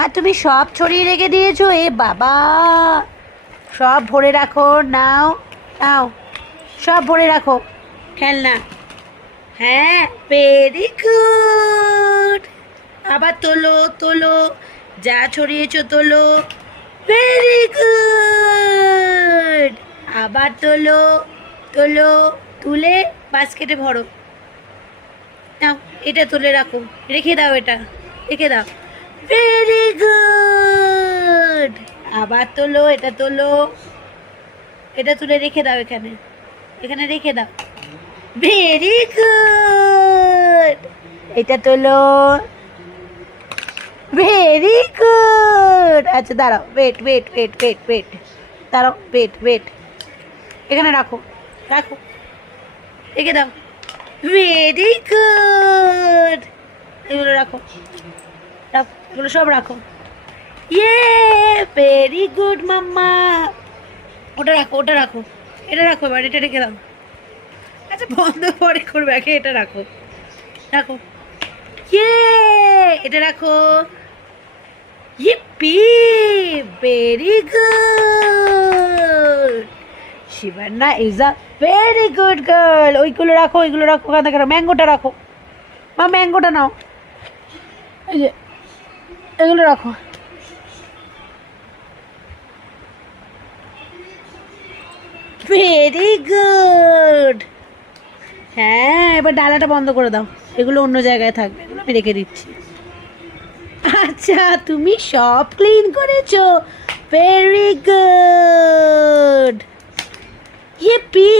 আর তুমি সব ছড়িয়ে রেখে দিয়েছো, এ বাবা। সব ভরে রাখো, নাও নাও, সব ভরে রাখো খেলনা। হ্যাঁ, ভেরি গুড। আবার তোলো তোলো, যা ছড়িয়েছো তোলো। Very good. আবার তোলো তোলো, তুলে বাস্কেটে ভরো। নাও, এটা তুলে রাখো, রেখে দাও, এটা রেখে দাও। Very good. আবার তোলো, এটা তোলো, এটা তুলে রেখে দাও, এখানে এখানে রেখে দাও। Very good. এটা তোলো। Very good. আচ্ছা দাঁড়াও, wait wait wait wait wait, দাঁড়াও, ওয়েট ওয়েট, এখানে রাখো রাখো, রেখে দাও। Very good. এগুলো রাখো, রাখো, এগুলো সব রাখো। ইয়ে, ভেরি গুড মাম্মা। ওটা রাখো, ওটা রাখো, এটা রাখো, এবার এটা রেখে দাও। আচ্ছা বন্ধ পরে করবে, আগে এটা রাখো, রাখো। ইয়ে, এটা রাখো। ইপ্পি, very good. Shivanna is a very good girl. ওইগুলো রাখো, ওইগুলো রাখো, ওখান থেকে ম্যাঙ্গোটা রাখো। মা ম্যাঙ্গোটা নাও, এই যে এগুলো রাখো। Very good. হ্যাঁ, এবার ডালাটা বন্ধ করে দাও, এগুলো অন্য জায়গায় থাকবে, এগুলো আমি রেখে দিচ্ছি। আচ্ছা, তুমি সব ক্লিন করেছো, ভেরি গুড। ইপ্পি।